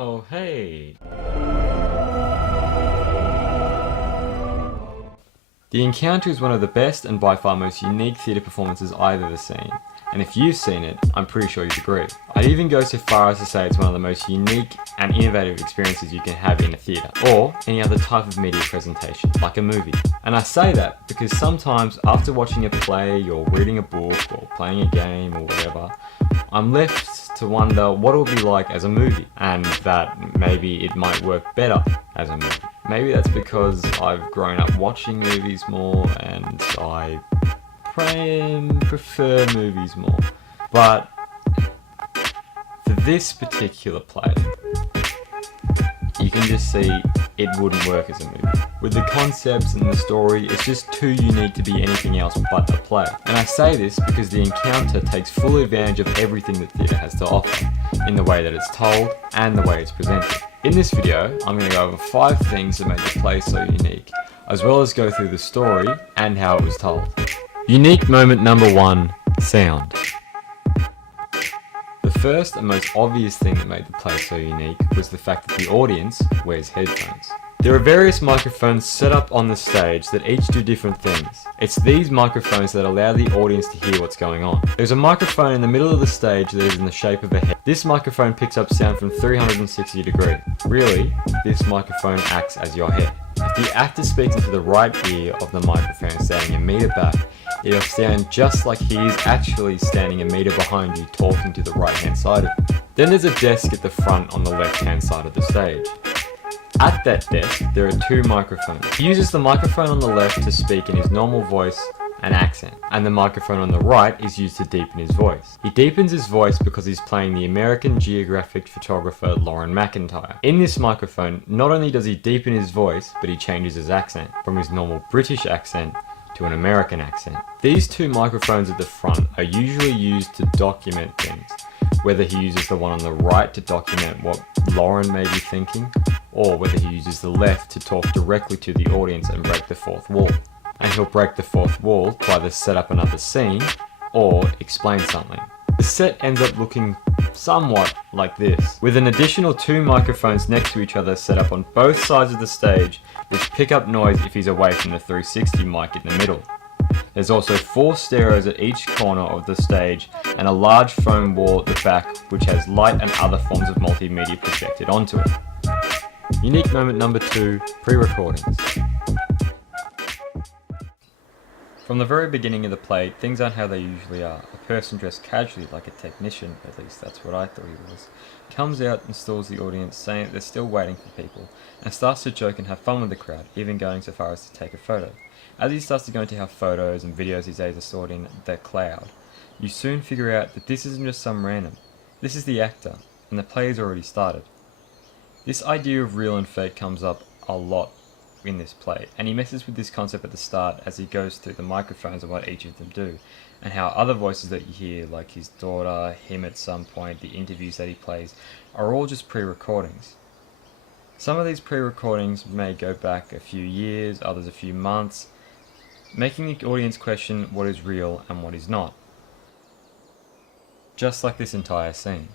Oh, hey. The Encounter is one of the best and by far most unique theatre performances I've ever seen. And if you've seen it, I'm pretty sure you'd agree. I'd even go so far as to say it's one of the most unique and innovative experiences you can have in a theatre, or any other type of media presentation, like a movie. And I say that because sometimes after watching a play or reading a book or playing a game or whatever, I'm left to wonder what it would be like as a movie, and that maybe it might work better as a movie. Maybe that's because I've grown up watching movies more and I prefer movies more. But for this particular play, you can just see it wouldn't work as a movie. With the concepts and the story, it's just too unique to be anything else but a play. And I say this because The Encounter takes full advantage of everything that theatre has to offer, in the way that it's told and the way it's presented. In this video, I'm going to go over 5 things that make the play so unique, as well as go through the story and how it was told. Unique moment number 1, sound. The first and most obvious thing that made the play so unique was the fact that the audience wears headphones. There are various microphones set up on the stage that each do different things. It's these microphones that allow the audience to hear what's going on. There's a microphone in the middle of the stage that is in the shape of a head. This microphone picks up sound from 360 degrees. Really, this microphone acts as your head. If the actor speaks into the right ear of the microphone standing a meter back, it'll sound just like he is actually standing a meter behind you talking to the right hand side of you. Then there's a desk at the front on the left hand side of the stage. At that desk, there are 2 microphones. He uses the microphone on the left to speak in his normal voice and accent, and the microphone on the right is used to deepen his voice. He deepens his voice because he's playing the American Geographic photographer Loren McIntyre. In this microphone, not only does he deepen his voice, but he changes his accent from his normal British accent to an American accent. These 2 microphones at the front are usually used to document things, whether he uses the one on the right to document what Loren may be thinking, or whether he uses the left to talk directly to the audience and break the 4th wall. And he'll break the 4th wall to either set up another scene or explain something. The set ends up looking somewhat like this, with an additional 2 microphones next to each other set up on both sides of the stage, which pick up noise if he's away from the 360 mic in the middle. There's also 4 stereos at each corner of the stage and a large foam wall at the back which has light and other forms of multimedia projected onto it. Unique moment number 2, pre-recordings. From the very beginning of the play, things aren't how they usually are. A person dressed casually like a technician, at least that's what I thought he was, comes out and stalls the audience saying that they're still waiting for people, and starts to joke and have fun with the crowd, even going so far as to take a photo. As he starts to go into how photos and videos these days are stored in the cloud, you soon figure out that this isn't just some random. This is the actor, and the play has already started. This idea of real and fake comes up a lot in this play, and he messes with this concept at the start as he goes through the microphones and what each of them do, and how other voices that you hear, like his daughter, him at some point, the interviews that he plays, are all just pre-recordings. Some of these pre-recordings may go back a few years, others a few months, making the audience question what is real and what is not. Just like this entire scene.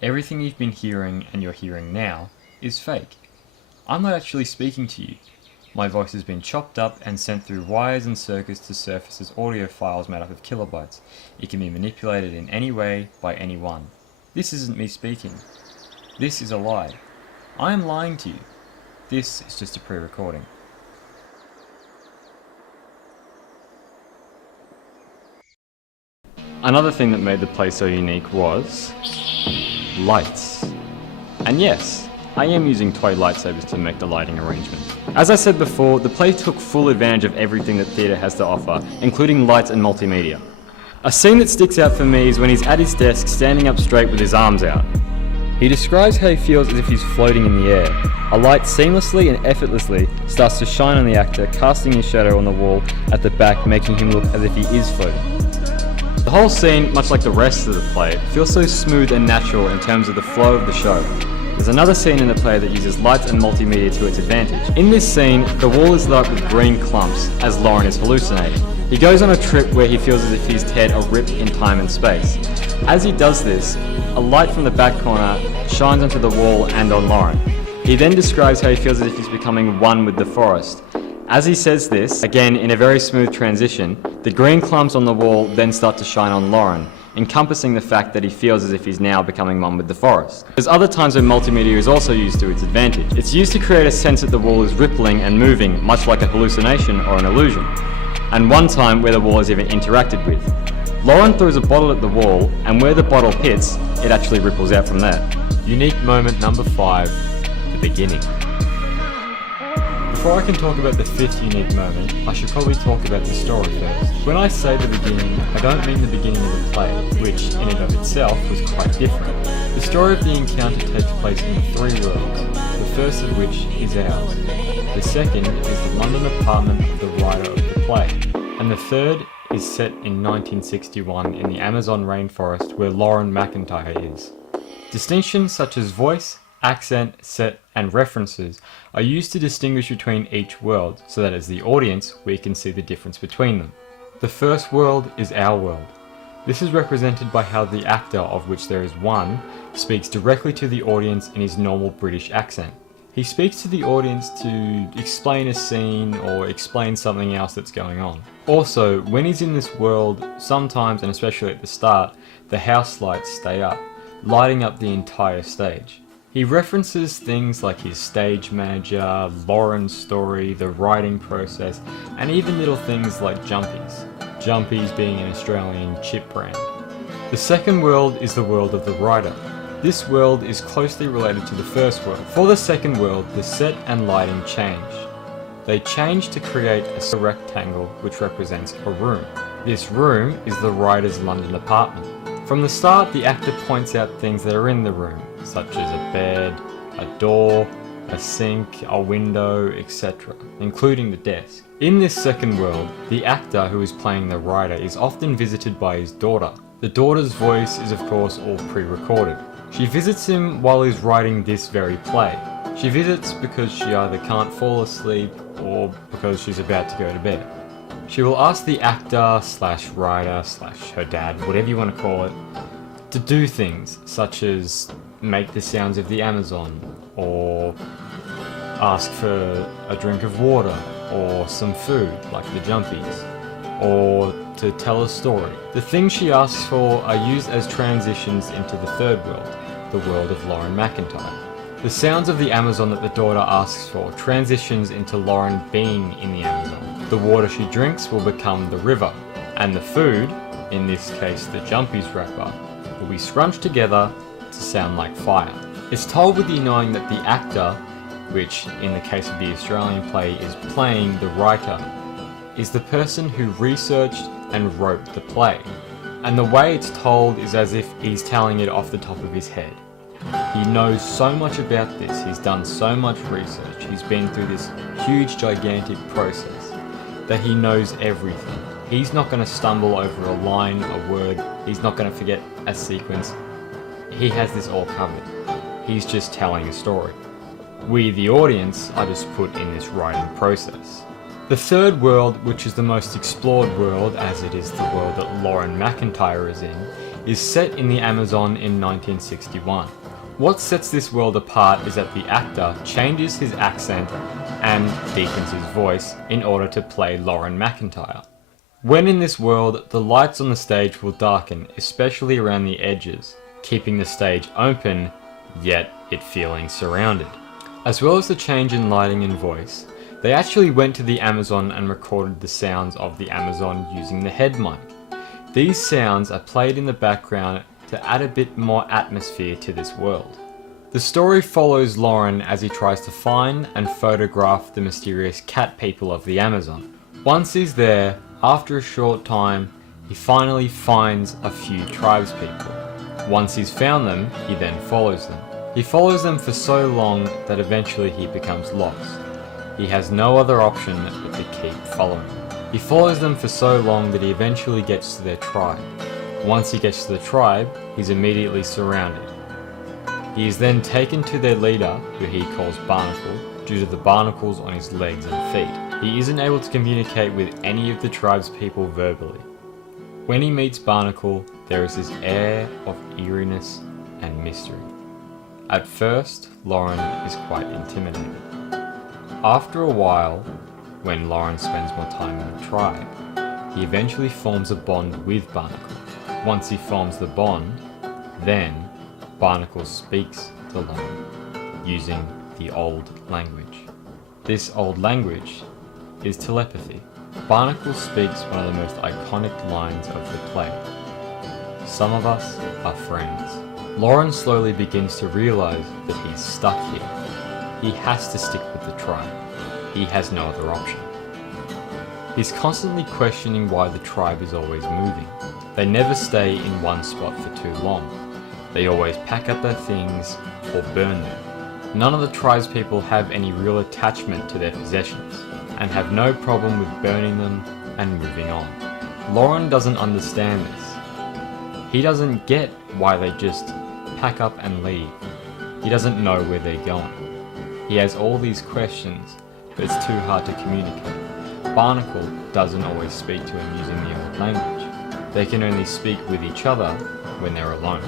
Everything you've been hearing and you're hearing now is fake. I'm not actually speaking to you. My voice has been chopped up and sent through wires and circuits to surface as audio files made up of kilobytes. It can be manipulated in any way by anyone. This isn't me speaking. This is a lie. I am lying to you. This is just a pre-recording. Another thing that made the play so unique was lights. And yes, I am using toy lightsabers to make the lighting arrangement. As I said before, the play took full advantage of everything that theatre has to offer, including lights and multimedia. A scene that sticks out for me is when he's at his desk standing up straight with his arms out. He describes how he feels as if he's floating in the air. A light seamlessly and effortlessly starts to shine on the actor, casting his shadow on the wall at the back, making him look as if he is floating. The whole scene, much like the rest of the play, feels so smooth and natural in terms of the flow of the show. There's another scene in the play that uses lights and multimedia to its advantage. In this scene, the wall is lit up with green clumps as Loren is hallucinating. He goes on a trip where he feels as if his head are ripped in time and space. As he does this, a light from the back corner shines onto the wall and on Lauren. He then describes how he feels as if he's becoming one with the forest. As he says this, again in a very smooth transition, the green clumps on the wall then start to shine on Lauren, encompassing the fact that he feels as if he's now becoming one with the forest. There's other times when multimedia is also used to its advantage. It's used to create a sense that the wall is rippling and moving, much like a hallucination or an illusion. And one time where the wall is even interacted with. Lauren throws a bottle at the wall, and where the bottle hits, it actually ripples out from there. Unique moment number 5, the beginning. Before I can talk about the 5th unique moment, I should probably talk about the story first. When I say the beginning, I don't mean the beginning of the play, which in and of itself was quite different. The story of the encounter takes place in 3 worlds, the first of which is ours. The second is the London apartment of the writer of the play, and the third is set in 1961 in the Amazon rainforest where Lauren McIntyre is. Distinctions such as voice, accent, set, and references are used to distinguish between each world so that as the audience we can see the difference between them. The first world is our world. This is represented by how the actor, of which there is one, speaks directly to the audience in his normal British accent. He speaks to the audience to explain a scene or explain something else that's going on. Also, when he's in this world, sometimes, and especially at the start, the house lights stay up, lighting up the entire stage. He references things like his stage manager, Lauren's story, the writing process, and even little things like Jumpies. Jumpies being an Australian chip brand. The second world is the world of the writer. This world is closely related to the first world. For the second world, the set and lighting change. They change to create a rectangle which represents a room. This room is the writer's London apartment. From the start, the actor points out things that are in the room, such as a bed, a door, a sink, a window, etc., including the desk. In this second world, the actor who is playing the writer is often visited by his daughter. The daughter's voice is of course all pre-recorded. She visits him while he's writing this very play. She visits because she either can't fall asleep or because she's about to go to bed. She will ask the actor slash writer slash her dad, whatever you want to call it, to do things such as make the sounds of the Amazon, or ask for a drink of water, or some food like the Jumpies, or to tell a story. The things she asks for are used as transitions into the third world, the world of Lauren McIntyre. The sounds of the Amazon that the daughter asks for transitions into Lauren being in the Amazon. The water she drinks will become the river, and the food, in this case the Jumpies wrapper, will be scrunched together to sound like fire. It's told with the knowing that the actor, which in the case of the Australian play is playing the writer, is the person who researched and wrote the play. And the way it's told is as if he's telling it off the top of his head. He knows so much about this, he's done so much research, he's been through this huge gigantic process that he knows everything. He's not going to stumble over a line, a word, he's not going to forget a sequence. He has this all covered. He's just telling a story. We, the audience, are just put in this writing process. The third world, which is the most explored world, as it is the world that Lauren McIntyre is in, is set in the Amazon in 1961. What sets this world apart is that the actor changes his accent and deepens his voice in order to play Lauren McIntyre. When in this world, the lights on the stage will darken, especially around the edges, keeping the stage open, yet it feeling surrounded. As well as the change in lighting and voice, they actually went to the Amazon and recorded the sounds of the Amazon using the head mic. These sounds are played in the background to add a bit more atmosphere to this world. The story follows Lauren as he tries to find and photograph the mysterious cat people of the Amazon. Once he's there, after a short time, he finally finds a few tribespeople. Once he's found them, he then follows them. He follows them for so long that eventually he becomes lost. He has no other option but to keep following. He follows them for so long that he eventually gets to their tribe. Once he gets to the tribe, he's immediately surrounded. He is then taken to their leader, who he calls Barnacle, due to the barnacles on his legs and feet. He isn't able to communicate with any of the tribe's people verbally. When he meets Barnacle, there is this air of eeriness and mystery. At first, Lauren is quite intimidated. After a while, when Lauren spends more time in the tribe, he eventually forms a bond with Barnacle. Once he forms the bond, then Barnacle speaks to Lauren using the old language. This old language is telepathy. Barnacle speaks one of the most iconic lines of the play. Some of us are friends. Lauren slowly begins to realize that he's stuck here. He has to stick with the tribe. He has no other option. He's constantly questioning why the tribe is always moving. They never stay in one spot for too long. They always pack up their things or burn them. None of the tribe's people have any real attachment to their possessions and have no problem with burning them and moving on. Lauren doesn't understand this. He doesn't get why they just pack up and leave. He doesn't know where they're going. He has all these questions, but it's too hard to communicate. Barnacle doesn't always speak to him using the old language. They can only speak with each other when they're alone.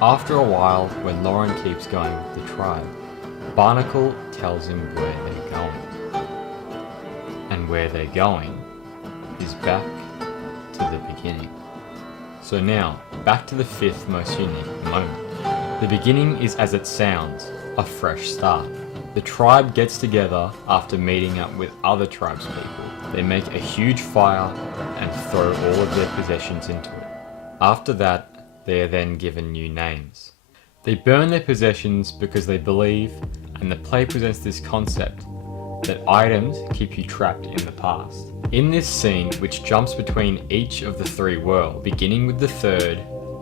After a while, when Lauren keeps going with the tribe, Barnacle tells him where they're going. And where they're going is back to the beginning. So now, back to the fifth most unique moment. The beginning is as it sounds, a fresh start. The tribe gets together after meeting up with other tribes people. They make a huge fire and throw all of their possessions into it. After that, they are then given new names. They burn their possessions because they believe, and the play presents this concept, that items keep you trapped in the past. In this scene, which jumps between each of the three worlds, beginning with the third,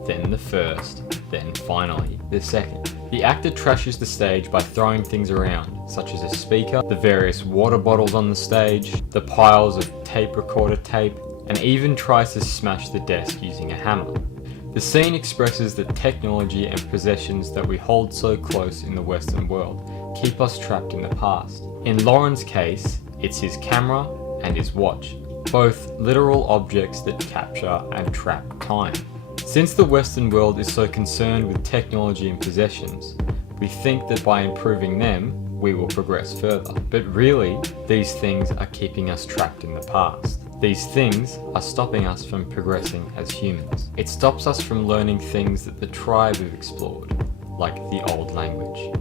then the first, then finally the second. The actor trashes the stage by throwing things around, such as a speaker, the various water bottles on the stage, the piles of tape recorder tape, and even tries to smash the desk using a hammer. The scene expresses that technology and possessions that we hold so close in the Western world keep us trapped in the past. In Lauren's case, it's his camera and his watch, both literal objects that capture and trap time. Since the Western world is so concerned with technology and possessions, we think that by improving them, we will progress further. But really, these things are keeping us trapped in the past. These things are stopping us from progressing as humans. It stops us from learning things that the tribe have explored, like the old language.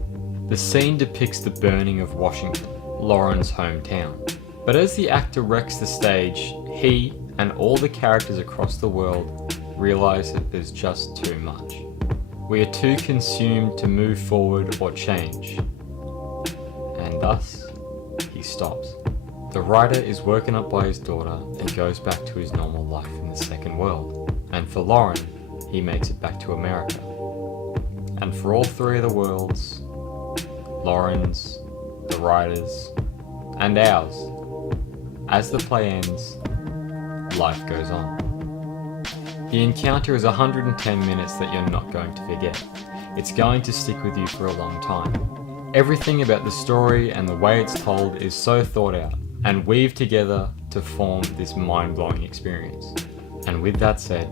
The scene depicts the burning of Washington, Lauren's hometown. But as the actor wrecks the stage, he and all the characters across the world realize that there's just too much. We are too consumed to move forward or change. And thus, he stops. The writer is woken up by his daughter and goes back to his normal life in the second world. And for Lauren, he makes it back to America. And for all three of the worlds, Lauren's, the writer's, and ours, as the play ends, life goes on. The encounter is 110 minutes that you're not going to forget. It's going to stick with you for a long time. Everything about the story and the way it's told is so thought out and weaved together to form this mind-blowing experience. And with that said,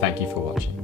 thank you for watching.